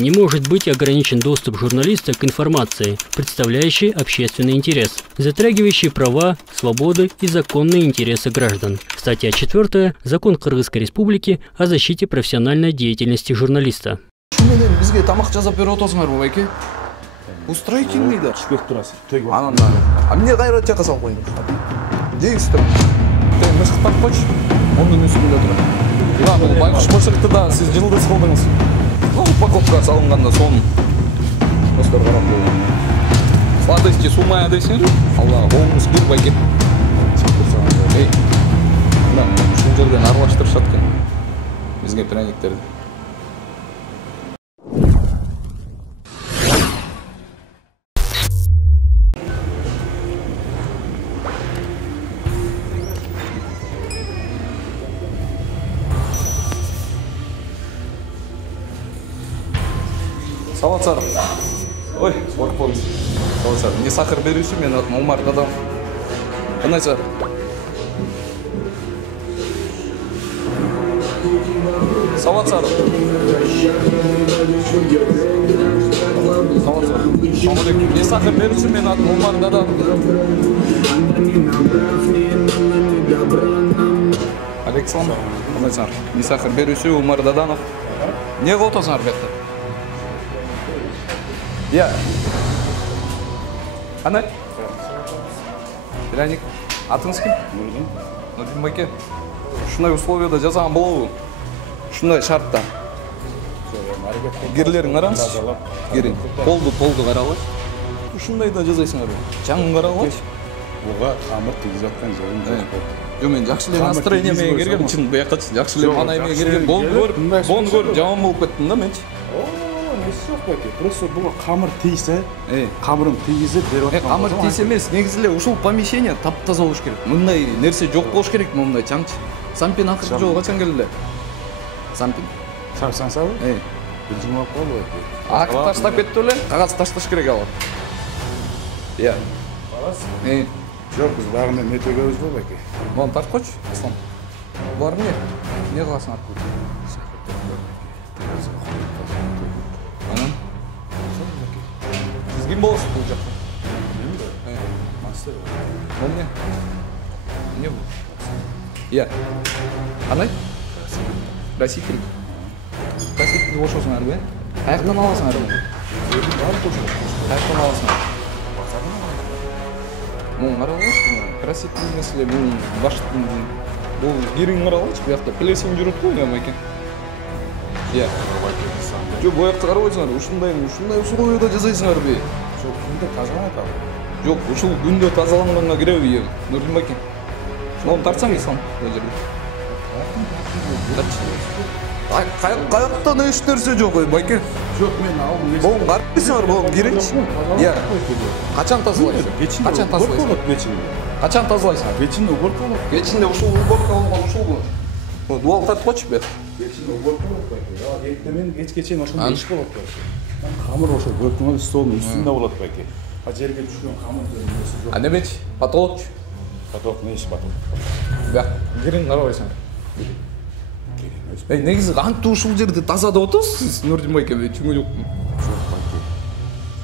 Не может быть ограничен доступ журналиста к информации, представляющей общественный интерес, затрагивающей права, свободы и законные интересы граждан. Статья 4. Закон Кыргызской Республики о защите профессиональной деятельности журналиста. Бизге тамак жазап берип атасыңарбы байке? Устройтин дейди. Түшпөк турасыз. Анан. Эмне кайра жака салып коюң? Дейсиз. Мысык тартып койчу. Ондун үстүндө турат. Да, бул байкуш почеркти да сиз жылдыз кылдыңыз. Упаковка салынганда сонун. Достор карап койгон. Сладости сумая десеңиз, Алла, колуңуз бир байке. Эй. Да, ушул жерден аралаштырышат экен. Бизге пряниктерди. Салатсар. Ой, коркпоңуз. Салатсар. Не сахар берүүчү, мен атым Умар дадам. Кандай сар? Салатсар. Салатсар. Шамалек. Не сахар берүүчү, мен атым Умар дадам. Александр. Кандай сар? Не сахар берүүчү, Умар Даданов. Не отосуңар бетте? Я. Ана? Пряник. Атыңыз кім? Нұрдин байке. Ушундай условияда жазаган болобу? Ушундай шартта. Герлерин караңыз. Герин. Полду карагылачы. Ушундай да жазайсыңар. Жаңын карагылачы. Буга камыр тийгип аткан жерин жок. Жок, мен жакшы эле настроение менен келгем, чын буякачы жакшы эле маанай менен келгем. Бону көрүп жаман болуп кеттим да менчи. Просто буга камыр тийсе, камырым тийгизе берип аткан. Камыр тийсе эмес, негизи эле ушул помещение таптаза болуш керек. Мындай нерсе жок болуш керек, мындай чаңчы. Сампин акыркы жолу качан келди эле? Сампин. Сансабы? Бир жума болду. Акып таштап кетти эле, кагаз ташташ керек ал. Я. Барасыз? Жок, биз багында метөгөбүз байке. Мону тартып койчу, Аслан. Булар эмне? Эмне кыласың артып? Анан? Сиз ким болосуз бул жакта? Мен мастер. Бул эмне? Эмне бул? Я. Кандай? Краситель. Краситель ошосуңарбы? Каяктан аласыңар? Каяктан аласыңар? Мун каралачы, краситель меселе бул баштын бул гирин каралачы, буякта плесень жүрөт го экен. Я. Жок, буякта карабайсыңар, ушундай условияда жасайсыңарбы? Жок, күндө тазаланат ал. Жок, ушул күндө тазаланганга киреби? Нурдин байке. Мону тартсаң ислам, бул жерде. Каяктан эч нерсе жок байке. Жок, мен ал эмес. Бул карайсыңар, бул киринчи. Я. Качан тазалайсың? Качан тазалайсың? Качан тазалайсың? Вечинде уборка болот. Вечинде ушул уборка болгон ушул. Дуал тартып койчу бе. Вечинде уборка болот байке. Ал эртемен кечке чейин ошондой иш болот байке. Камыр ошо бөркүнүн столдун үстүндө болот байке. А жерге түшкөн камырдын нерси жок. А немечи? Потолокчу? Потолок не иш потолок. Бак, кирин карабайсың. Негизи кантип ушул жерди таза деп атасыз, Нурдин байке, түшүнгөн жокмун. Жок байке.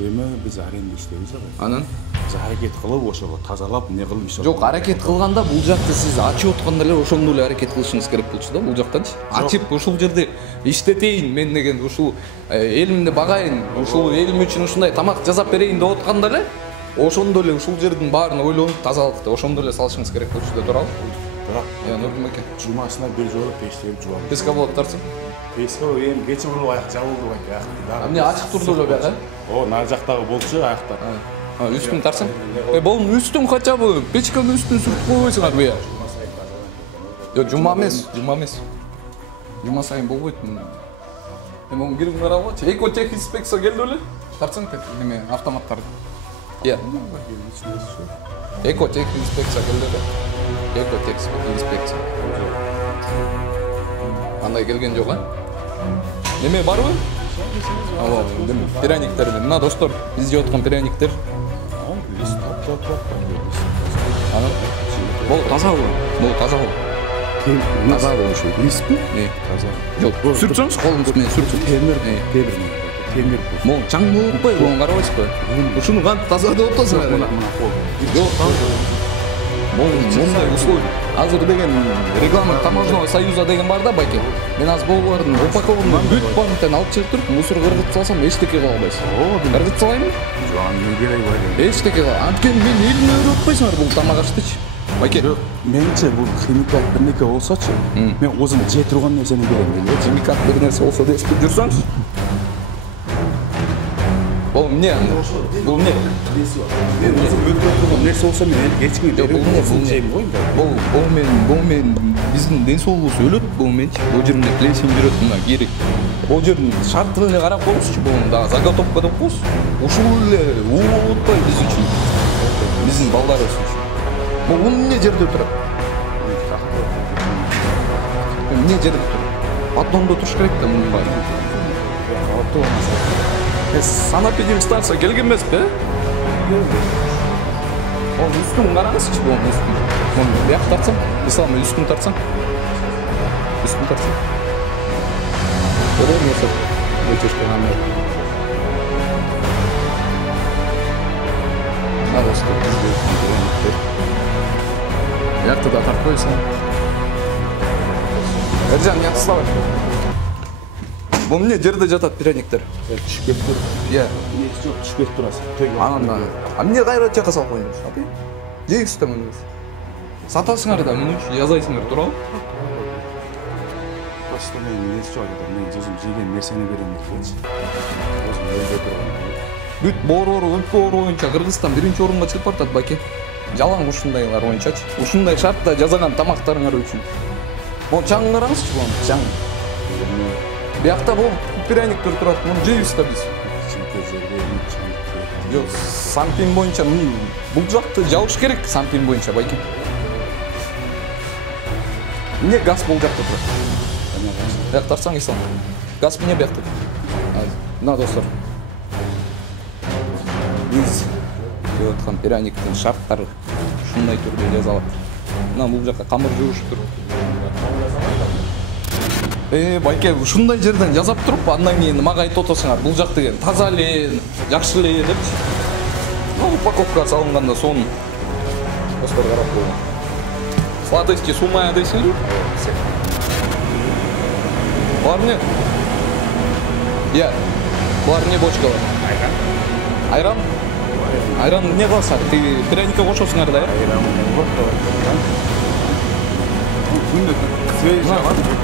Эми биз аренда иштейбиз а. Анан биз аракет кылып ошого тазалап эмне кылып иш. Жок, аракет кылганда бул жакты сиз ачып атканда эле ошондой эле аракет кылышыңыз керек болчу да, бул жактанчы. Ачып ушул жерди иштетейин мен деген ушул элимди багайын, ушул элим үчүн ушундай тамак жасап берейин деп атканда эле ошондой эле ушул жердин баарын ойлонуп тазалыкты ошондой эле салышыңыз керек болчу да туурабы? Бирок, Нурдин байке, жумасына бир жолу пештеп жууам. Песка болот тарсың? Песка эми кече болуп аяк жабылды байке, аякты. Эмне ачык турду эле бияка? О, нар жактагы болчу аякта. Үстүн тарсың? Болун үстүн качабы? Печканын үстүн сүртүп койбойсуңар буя? Жок, жума эмес. Жума сайын болбойт. Эми ону кирип карагылачы. Экотех инспекция келди эле. Тарсың неме автоматтарды. Я. Экотех инспекция келди эле. Экотех инспекция. Андай келген жок, а? Неме барбы? Ооба, пряниктер. Мына достор, биз жеп аткан пряниктер. Анан бул таза бул. Бул таза бул. Таза болушу. Лиспи? Таза. Жок, сүртсөңүз колуңуз менен сүртүп. Темир. темир. Могу чаң болуп атпайбы, буну карабайсызбы? Ушуну кантип тазалап атасың? Мына кол. Жок, мындай условия. Азыр деген регламент таможенного союза деген бар да, байке. Мен азыр болгорлордун упаковкасын бүт барын алып чыгып туруп, мусор кыргызып салсам эчтеке кыла албайсың. Кыргызып салайынбы? Жок, не керек бар. Эчтеке кыла. Анткени мен элиңе өрүп атпайсыңар бул тамак аштычы. Байке. Менче бул химикат бир нерсе болсочу, мен өзүм жей турган нерсени берем эле. Химикат бир нерсе болсо деп жүрсөңчү. Бул эмне? Бул эмне? Мен өзүм өлтүрүп турган нерсе болсо мен эч кимге бербейм. Бул жейм го энди. Бул биздин ден соолугубуз өлөт бул менчи. Бул жеринде плесень жүрөт мына керек. Бул жердин шартын эле карап коебузчу, бул дагы заготовка деп коебуз. Ушул эле уу болуп атпайбы биз үчүн. Биздин балдарыбыз үчүн. Бул эмне жерде турат? Эмне жерде турат? Поддондо туруш керек да мунун баары. Санэпидемстанция келген эмеспи? Ол үстүн караңызчы, бул үстүн. Муну бияк тартсаң, ислам үстүн тартсаң. Үстүн тартсаң. Көрөм нерсе. Өчөшкөн амер. Алысты бизге. Бияқты да тартып койсаң. Эржан, Ярослав. Бул эмне жерде жатат пряниктер? Түшүп кетти. Иә. Нерсе жок, түшүп кетип турасың. Анан. Эмне кайра жака салып коюңуз? Апай. Жейсиз да муну. Сатасыңар да муну жазайсыңар, туурабы? Просто мен нерсе жок айта, мен өзүм жеген нерсени берем дечи. Өзүм өлгө турган. Бүт боорор, өлкө боюнча Кыргызстан биринчи орунга чыгып бартат байке. Жалаң ушундайлар боюнчачы. Ушундай шартта жазаган тамактарыңар үчүн. Бул чаң караңызчы, бул чаң. Биякта бул пряниктер турат, муну жейбиз да биз. Жок, сампин боюнча бул жакты жабыш керек, сампин боюнча байке. Эмне газ бул жакта турат? Бияк тартсаң ислам. Газ эмне биякта? Мына достор. Биз деп аткан пряниктин шарттары ушундай түрдө жазалат. Мына бул жакка камыр жууш туруп. Байке, ушундай жерден жазап туруп, андан кийин мага айтып отосуңар, бул жак деген таза эле, жакшы эле депчи. Упаковкага салынганда сонун. Достор карап койгон. Сладости сумая дейсиңби? Булар эмне? Иә. Булар эмне бочкалар? Айран. Айран? Айран эмне кыласыңар? Тиги пряникке кошосуңар да, э?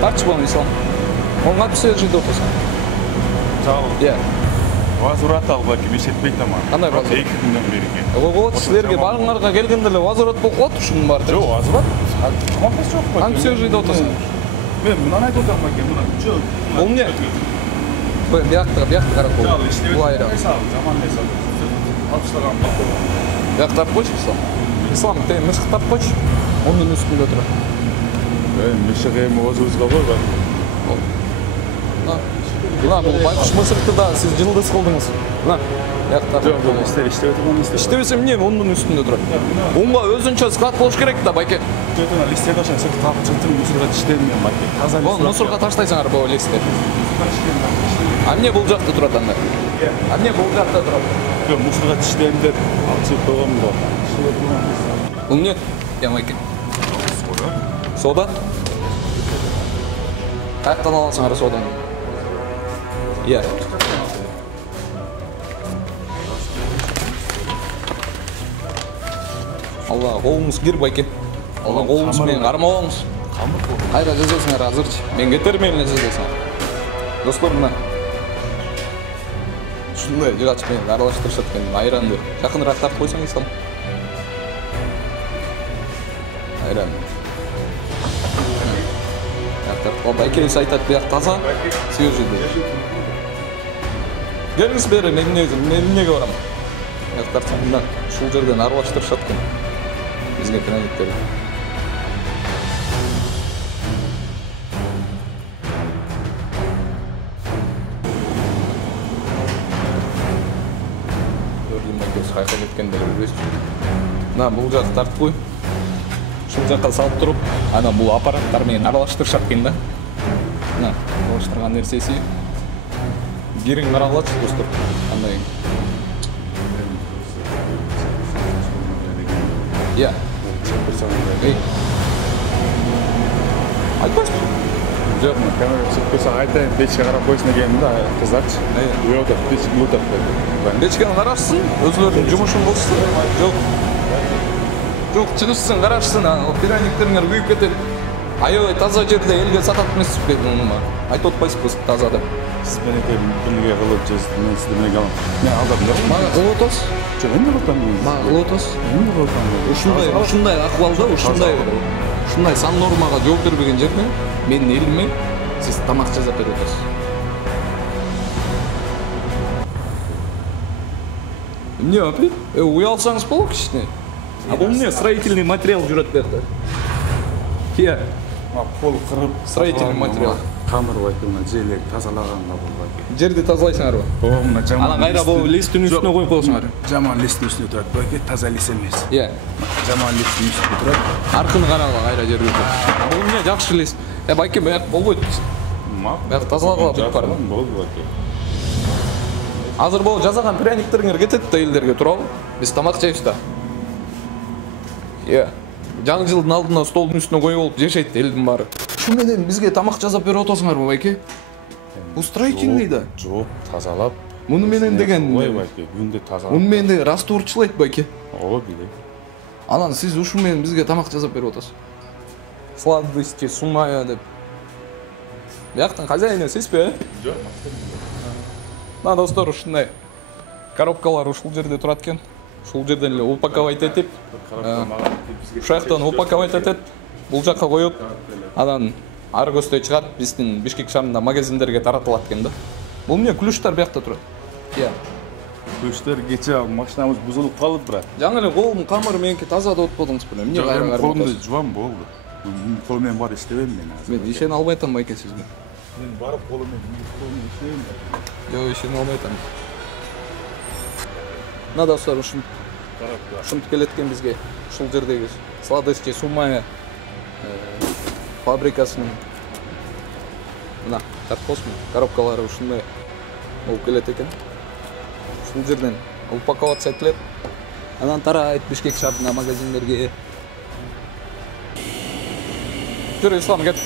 Тартчы болу ислам. Он кантип свежий деп атасың? Жабыл. Иә. Возврат албак эсептейт ама. Кандай возврат? 2 күндөн берген. Вот силерге багыңарга келгенде эле возврат болуп калат ушунун баары. Жок, возврат. Камакасы жок ба? Кантип свежий деп атасың? Мен мынаны айтып атам баке, мына. Бул эмне? Биякты карап кол. Бул айран. Жаман нерсе. Алыштырган ба. Бияк тартып койчу ислам. Ислам, тен мышык тартып койчу. Онун үстүндө турат. Мышык эми өзүбүзгө койбойт. Мына бул байкуш мышыкты да сиз жылдыз кылдыңыз. Мына бияктар. Жок, иштеп турган нерсе. Иштебесе эмне онун үстүндө турат. Унга өзүнчө склад болуш керек да, байке. Жотона листья дашан сырт тап чыктым, мусорго тиштедим мен байке. Таза Бул мусорго таштайсыңар бул листти. А эмне бул жакта турат анда? А эмне бул жакта турат? Жок, мусорго тиштедим деп алып чыгып койгом го. Бул эмне? Я байке. Сода? Каяктан аласыңар соданы? Иә. Алла, колуңуз кир байке. Алла, колуңуз менен кармабаңыз. Кайра жазасыңар азырчы. Мен кетер менен эле жазасыңар. Достор, мына. Ушундай жыгач менен аралаштырышат экен айранды. Жакыныраак тартып койсоң ислам. Айран. Байкелес айтат, бияк таза, свежий дейт. Келиңиз бери, мен эмнеге барам? Бияк тартсам мына ушул жерден аралаштырышат экен. Бизге пряниктер. Көрдүм байкелес кайка кеткенде билбейсиз. Мына бул жакты тартып кой. Ушул жакка салып туруп, анан бул аппараттар менен аралаштырышат экен да. Мына аралаштырган нерсеси. Кириң каралачы достор. Кандай? Я. Айтпайсың? Жоқ, мен камера түсіріп айтайын, печке қарап қойсын дегенмін да, қыздарчы. Уйотып, печке уйотып қойды. Печкені қарашсын, өзлерінің жұмышын болсын. Жоқ, шығышсын, қарашсын, пряниктеріңер күйіп кетеді. Аябай таза жерде елге сатат емессіз бе оны? Айтып отпайсыз таза деп. Сіз мені бірніге қылып жезді, мен сізді бірніге қалам. Мен алдадым да? Маған қылып отасыз? Жоқ, енді қылтамын. Маған қылып отасыз? Енді қылтамын. Ушундай акыбалда, ушундай сан нормага жооп бербеген жерде менин элиме сиз тамак жасап берип атасыз. Эмне апи? Уялсаңыз болот кичине. А бул эмне строительный материал жүрөт берди. Ке. Пол кырып, Строительный материал. Камыр байтына жерлерди тазалаганга болот. Жерди тазалайсыңарбы? Мына жаман. Анан кайра бул листтин үстүнө коюп коесуңар. Жаман листтин үстүнө турат, байке таза лист эмес. Иә. Жаман листтин үстүнө турат. Аркын карагыла кайра жерге. Бул эмне жакшы лист. Байке бияк болбойт. Бияк тазалагыла бүт бар. Болду байке. Азыр бул жасаган пряниктериңер кетет да элдерге туурабы? Биз тамак жейбиз да. Иә. Жаңы жылдын алдына столдун үстүнө коюп алып жешейт элдин баары. Шу менен бизге тамак жасап берип атасыңарбы байке? Бул строительный да. Жок, тазалап. Муну менен деген Ой байке, күндө тазалап. муну менен де растворчулайт байке. Ооба билем. Анан сиз ушул менен бизге тамак жасап берип атасыз. Сладости, сумая деп. Бияктын хозяйны сизби? Жок. Мына достор ушундай коробкалар ушул жерде турат экен. Ушул жерден эле упаковать этип, ушул жактан упаковать этет, бул жакка коет. Анан ары көздөй чыгат, биздин Бишкек шаарында магазиндерге таратылат экен да. Бул эмне ключтар биякта турат? Иә. Ключтар кече машинамыз бузулуп калды, брат. Жаңы эле колдун камыры мененки таза деп отподуңуз беле? Эмне кайра карап колумду атасыз? жубам болду. Кол менен бар иштебейм мен азыр. Мен ишене албай атам байке сизге. Мен барып колум менен иштебейм. Жок, ишене албай атам. Мына достор ушинтип келет экен бизге. Ушул жердеги сладости сумая фабрикасынын мына картосмун коробкалары ушундай болуп келет экен. Ушул жерден упаковаться этилет. Анан тарайт Бишкек шаарында магазиндерге. Жүрү, ислам кет.